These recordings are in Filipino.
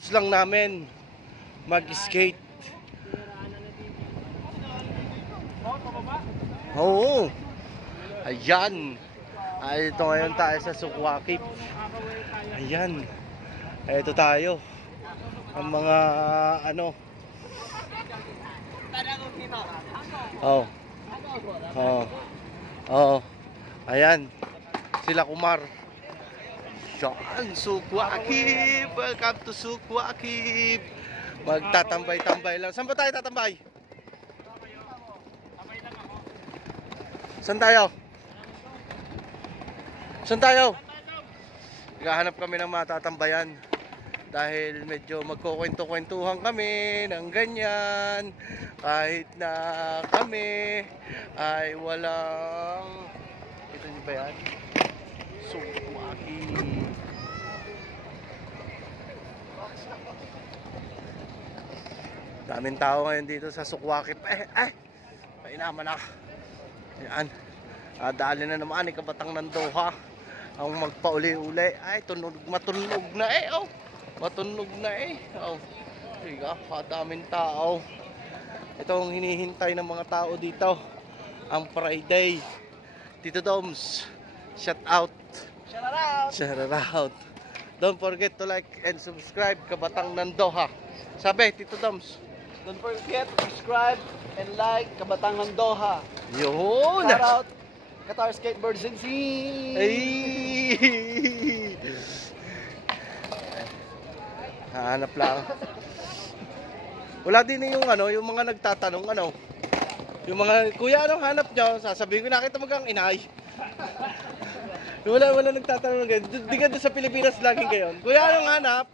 Gusto lang namin mag-skate. Oo. Ayan. Ito ngayon tayo sa Sukwakip. Ayan. Ito tayo. Ang mga ano. Oh. Oh. Oh. Ayan. Sila Kumar. Yan, Sukwakip. Welcome to Sukwakip. Magtatambay-tambay lang. Saan ba tayo tatambay? Saan tayo? Saan tayo? Naghahanap kami ng matatambayan. Dahil medyo magkukwento-kwentuhan kami ng ganyan. Kahit na kami ay walang... Ito niyo ba yan? Sukwakip. Daming tao ngayon dito sa Sukwakip. Painaman na. Yan. Dali na naman ni Kabatang ng Doha. Ang magpauli-uli. Ay, matunog na eh. Oh. Matunog na eh. Oh. Diga, daming tao. Ito ang hinihintay ng mga tao dito. Ang Friday. Tito Doms. Shout out. Shout out. Don't forget to like and subscribe Kabatang ng Doha. Sabi, Tito Doms. Don't forget to subscribe and like Kabatang ng Doha. Yun! Shout out Qatar Skateboards and Sea. Ay! Hanap lang. Wala din yung yung mga nagtatanong yung mga kuya anong hanap nyo? Sasabihin ko nakita mo kang inay. Wala nagtatanong ngayon. Di ka doon sa Pilipinas laging gayon. Kuya anong hanap?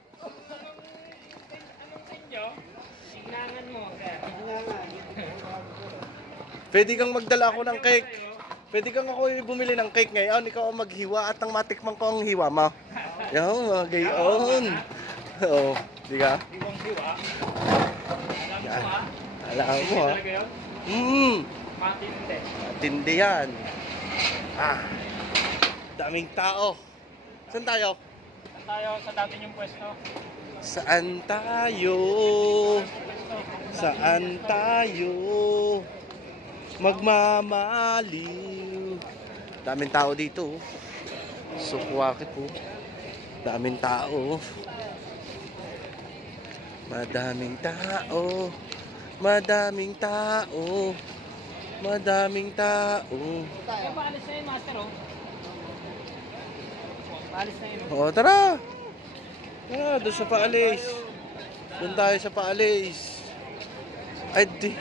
Pwede kang magdala ako ng cake. Pwede kang ako bumili ng cake ngayon. Ikaw ang maghiwa at ang matikman ko ang hiwa mo. Yan, mga gayon. Oo, di ka? Yan. Alam mo ha. Matindi yan. Daming tao. Saan tayo? Saan tayo sa dati yung pwesto? Saan tayo? Saan tayo? Magmamaliw. Daming tao dito. Sukwakip po. Daming tao. Madaming tao. Madaming tao. Madaming tao. Paalis na yun, master, oh. Paalis na yun. O, tara. Tara, doon sa paalis. Doon tayo sa paalis. Ay, di.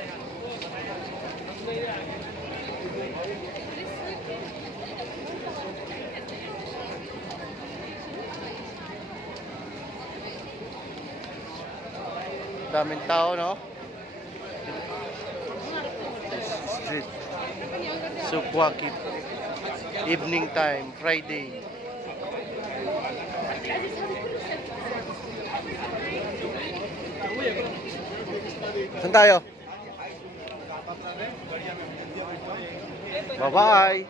Daming tao, no? Street. Sukwakip. Evening time, Friday. Saan tayo? Bye-bye.